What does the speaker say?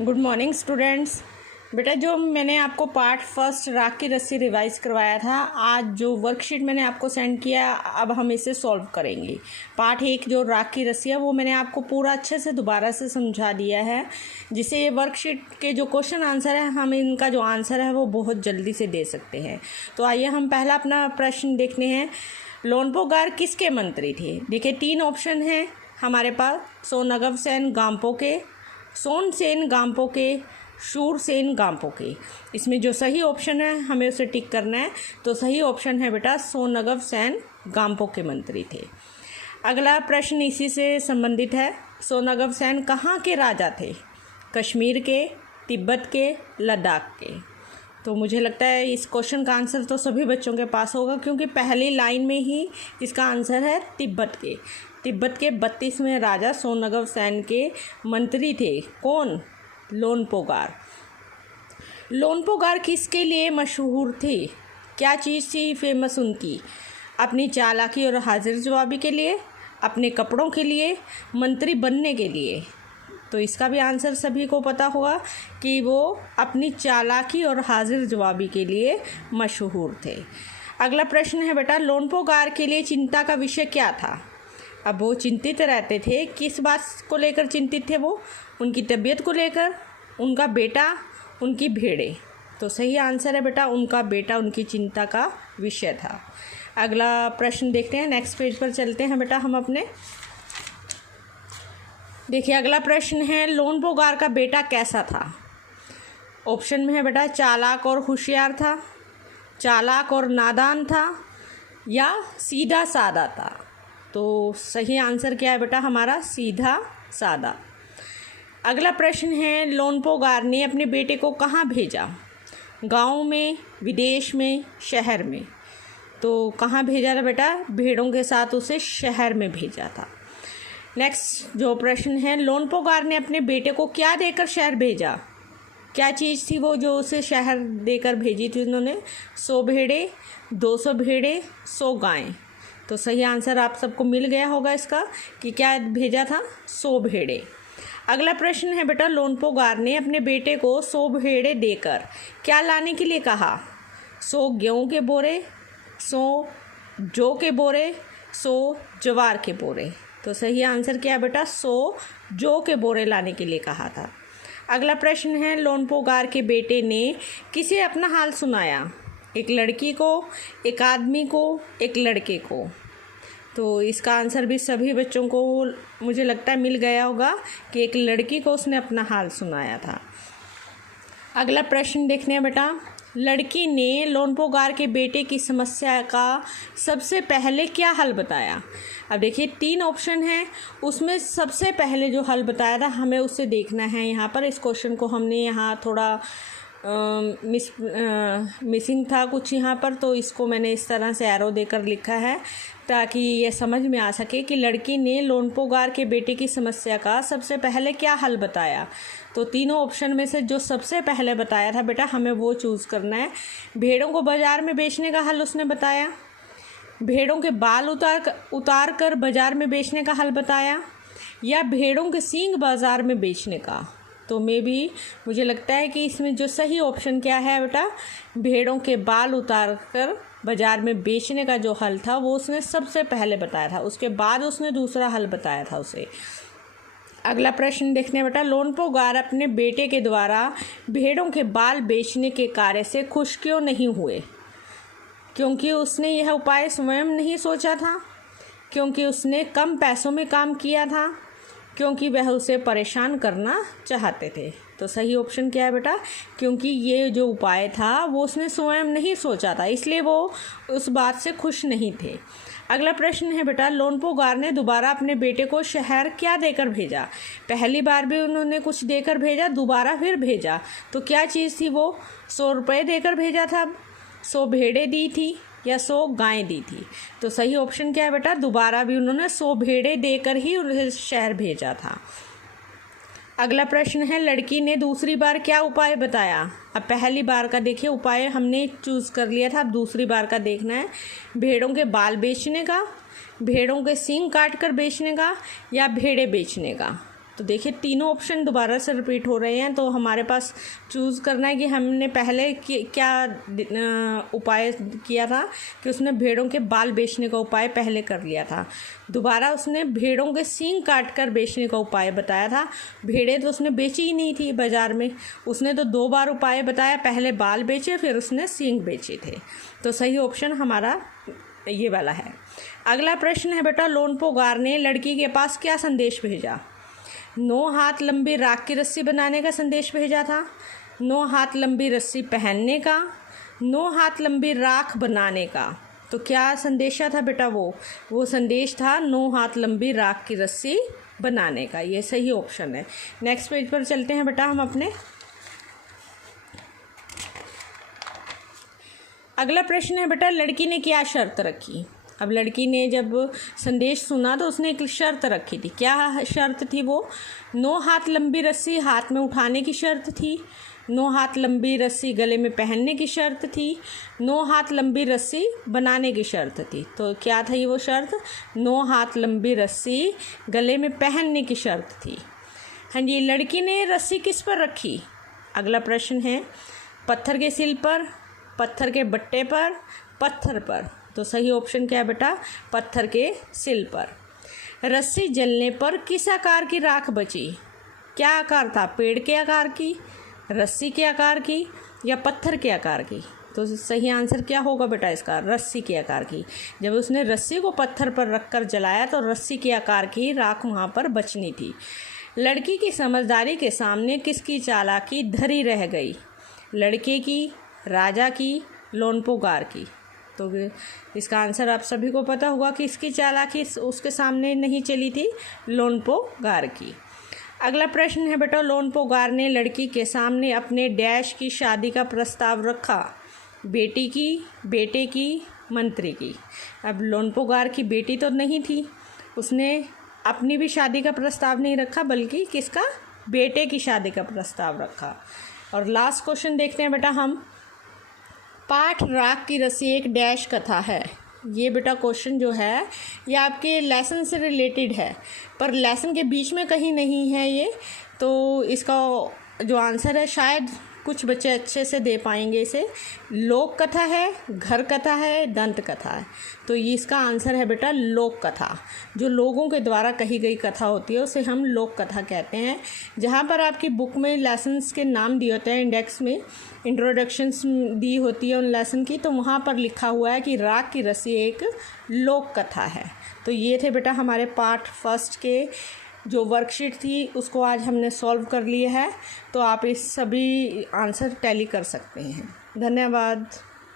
Good morning students. बेटा जो मैंने आपको पार्ट फर्स्ट राख की रस्सी रिवाइज करवाया था, आज जो वर्कशीट मैंने आपको सेंड किया अब हम इसे सॉल्व करेंगे। पार्ट एक जो राख की रस्सी है वो मैंने आपको पूरा अच्छे से दोबारा से समझा दिया है, जिससे ये वर्कशीट के जो क्वेश्चन आंसर है हम इनका जो आंसर है वो बहुत जल्दी से दे सकते हैं। तो आइए हम पहला अपना प्रश्न देखते हैं। लोनपोगार किसके मंत्री थे? देखिए 3 ऑप्शन हैं हमारे पास, सोनगवसेन गाम्पो के, सोनसेन गाम्पो के, शूरसेन गाम्पो के। इसमें जो सही ऑप्शन है हमें उसे टिक करना है। तो सही ऑप्शन है बेटा सोनगवसेन गाम्पो के मंत्री थे। अगला प्रश्न इसी से संबंधित है। सोनगवसेन कहाँ के राजा थे? कश्मीर के, तिब्बत के, लद्दाख के। तो मुझे लगता है इस क्वेश्चन का आंसर तो सभी बच्चों के पास होगा, क्योंकि पहली लाइन में ही इसका आंसर है तिब्बत के। तिब्बत के 32वें राजा सोनगवसेन के मंत्री थे। कौन? लोनपोगार। लोनपोगार किसके लिए मशहूर थे? क्या चीज़ थी फेमस उनकी? अपनी चालाकी और हाजिर जवाबी के लिए, अपने कपड़ों के लिए, मंत्री बनने के लिए। तो इसका भी आंसर सभी को पता होगा कि वो अपनी चालाकी और हाजिर जवाबी के लिए मशहूर थे। अगला प्रश्न है बेटा, लोनपोगार के लिए चिंता का विषय क्या था? अब वो चिंतित रहते थे, किस बात को लेकर चिंतित थे वो? उनकी तबीयत को लेकर, उनका बेटा, उनकी भेड़ें। तो सही आंसर है बेटा उनका बेटा उनकी चिंता का विषय था। अगला प्रश्न देखते हैं, नेक्स्ट पेज पर चलते हैं बेटा हम अपने। देखिए अगला प्रश्न है, लोनपोगार का बेटा कैसा था? ऑप्शन में है बेटा चालाक और होशियार था, चालाक और नादान था, या सीधा सादा था। तो सही आंसर क्या है बेटा हमारा? सीधा सादा। अगला प्रश्न है, लोनपोगार ने अपने बेटे को कहाँ भेजा? गांव में, विदेश में, शहर में। तो कहाँ भेजा था बेटा? भेड़ों के साथ उसे शहर में भेजा था। नेक्स्ट जो प्रश्न है, लोनपोगार ने अपने बेटे को क्या देकर शहर भेजा? क्या चीज़ थी वो जो उसे शहर देकर भेजी थी उन्होंने? 100 भेड़े, 200 भेड़े, 100 गायें। तो सही आंसर आप सबको मिल गया होगा इसका कि क्या भेजा था? 100 भेड़े। अगला प्रश्न है बेटा, लोनपोगार ने अपने बेटे को 100 भेड़े देकर क्या लाने के लिए कहा? 100 गेहूँ के बोरे, 100 जौ के बोरे, 100 ज्वार के बोरे। तो सही आंसर क्या है बेटा? 100 जौ के बोरे लाने के लिए कहा था। अगला प्रश्न है, लोनपोगार के बेटे ने किसे अपना हाल सुनाया? एक लड़की को, एक आदमी को, एक लड़के को। तो इसका आंसर भी सभी बच्चों को मुझे लगता है मिल गया होगा कि एक लड़की को उसने अपना हाल सुनाया था। अगला प्रश्न देखने हैं बेटा, लड़की ने लोनपोगार के बेटे की समस्या का सबसे पहले क्या हल बताया? अब देखिए 3 ऑप्शन हैं, उसमें सबसे पहले जो हल बताया था हमें उससे देखना है। यहाँ पर इस क्वेश्चन को हमने यहाँ थोड़ा मिसिंग था कुछ यहाँ पर, तो इसको मैंने इस तरह से एरो देकर लिखा है ताकि ये समझ में आ सके कि लड़की ने लोनपोगार के बेटे की समस्या का सबसे पहले क्या हल बताया। तो तीनों ऑप्शन में से जो सबसे पहले बताया था बेटा हमें वो चूज़ करना है। भेड़ों को बाज़ार में बेचने का हल उसने बताया, भेड़ों के बाल उतार कर बाज़ार में बेचने का हल बताया, या भेड़ों के सींग बाज़ार में बेचने का। तो मुझे लगता है कि इसमें जो सही ऑप्शन क्या है बेटा, भेड़ों के बाल उतार कर बाज़ार में बेचने का जो हल था वो उसने सबसे पहले बताया था, उसके बाद उसने दूसरा हल बताया था उसे। अगला प्रश्न देखने बेटा, लोनपोगार अपने बेटे के द्वारा भेड़ों के बाल बेचने के कार्य से खुश क्यों नहीं हुए? क्योंकि उसने यह उपाय स्वयं नहीं सोचा था, क्योंकि उसने कम पैसों में काम किया था, क्योंकि वह उसे परेशान करना चाहते थे। तो सही ऑप्शन क्या है बेटा? क्योंकि ये जो उपाय था वो उसने स्वयं नहीं सोचा था, इसलिए वो उस बात से खुश नहीं थे। अगला प्रश्न है बेटा, लोनपोगार ने दोबारा अपने बेटे को शहर क्या देकर भेजा? पहली बार भी उन्होंने कुछ देकर भेजा, दोबारा फिर भेजा। तो क्या चीज़ थी वो? 100 रुपये देकर भेजा था, 100 भेड़ें दी थी, या 100 गायें दी थी। तो सही ऑप्शन क्या है बेटा? दोबारा भी उन्होंने 100 भेड़ें देकर ही उन्हें शहर भेजा था। अगला प्रश्न है, लड़की ने दूसरी बार क्या उपाय बताया? अब पहली बार का देखिए उपाय हमने चूज़ कर लिया था, अब दूसरी बार का देखना है। भेड़ों के बाल बेचने का, भेड़ों के सींग काट कर बेचने का, या भेड़ें बेचने का। तो देखिए तीनों ऑप्शन दोबारा से रिपीट हो रहे हैं, तो हमारे पास चूज़ करना है कि हमने पहले क्या उपाय किया था कि उसने भेड़ों के बाल बेचने का उपाय पहले कर लिया था। दोबारा उसने भेड़ों के सींग काट कर बेचने का उपाय बताया था। भेड़ें तो उसने बेची ही नहीं थी बाज़ार में, उसने तो 2 बार उपाय बताया, पहले बाल बेचे फिर उसने सींग बेचे थे। तो सही ऑप्शन हमारा ये वाला है। अगला प्रश्न है बेटा, लोनपो गार ने लड़की के पास क्या संदेश भेजा? 9 हाथ लंबी राख की रस्सी बनाने का संदेश भेजा था, 9 हाथ लंबी रस्सी पहनने का, 9 हाथ लंबी राख बनाने का। तो क्या संदेशा था बेटा? वो संदेश था 9 हाथ लंबी राख की रस्सी बनाने का। ये सही ऑप्शन है। नेक्स्ट पेज पर चलते हैं बेटा हम अपने। अगला प्रश्न है बेटा, लड़की ने क्या शर्त रखी? अब लड़की ने जब संदेश सुना तो उसने एक शर्त रखी थी। क्या शर्त थी वो? 9 हाथ लंबी रस्सी हाथ में उठाने की शर्त थी, 9 हाथ लंबी रस्सी गले में पहनने की शर्त थी, 9 हाथ लंबी रस्सी बनाने की शर्त थी। तो क्या थी वो शर्त? 9 हाथ लंबी रस्सी गले में पहनने की शर्त थी। हाँ जी, लड़की ने रस्सी किस पर रखी? अगला प्रश्न है, पत्थर के सिल पर, पत्थर के बट्टे पर, पत्थर पर। तो सही ऑप्शन क्या है बेटा? पत्थर के सिल पर। रस्सी जलने पर किस आकार की राख बची? क्या आकार था? पेड़ के आकार की, रस्सी के आकार की, या पत्थर के आकार की? तो सही आंसर क्या होगा बेटा इसका? रस्सी के आकार की। जब उसने रस्सी को पत्थर पर रखकर जलाया तो रस्सी के आकार की राख वहाँ पर बचनी थी। लड़की की समझदारी के सामने किसकी चालाकी धरी रह गई? लड़के की, राजा की, लोनपो गार की? तो इसका आंसर आप सभी को पता होगा कि इसकी चालाकी उसके सामने नहीं चली थी, लोनपो गार की। अगला प्रश्न है बेटा, लोनपो गार ने लड़की के सामने अपने डैश की शादी का प्रस्ताव रखा? बेटी की, बेटे की, मंत्री की? अब लोनपो गार की बेटी तो नहीं थी, उसने अपनी भी शादी का प्रस्ताव नहीं रखा, बल्कि किसका? बेटे की शादी का प्रस्ताव रखा। और लास्ट क्वेश्चन देखते हैं बेटा हम। पाठ राख की रस्सी एक डैश कथा है। ये बेटा क्वेश्चन जो है ये आपके लेसन से रिलेटेड है, पर लेसन के बीच में कहीं नहीं है ये। तो इसका जो आंसर है शायद कुछ बच्चे अच्छे से दे पाएंगे इसे। लोक कथा है, घर कथा है, दंत कथा है। तो ये इसका आंसर है बेटा लोक कथा। जो लोगों के द्वारा कही गई कथा होती है उसे हम लोक कथा कहते हैं। जहाँ पर आपकी बुक में लेसन्स के नाम दिए होते हैं, इंडेक्स में इंट्रोडक्शंस दी होती है उन लेसन की, तो वहाँ पर लिखा हुआ है कि राख की रस्सी एक लोक कथा है। तो ये थे बेटा हमारे पार्ट फर्स्ट के जो वर्कशीट थी उसको आज हमने सॉल्व कर लिया है। तो आप इस सभी आंसर टैली कर सकते हैं। धन्यवाद।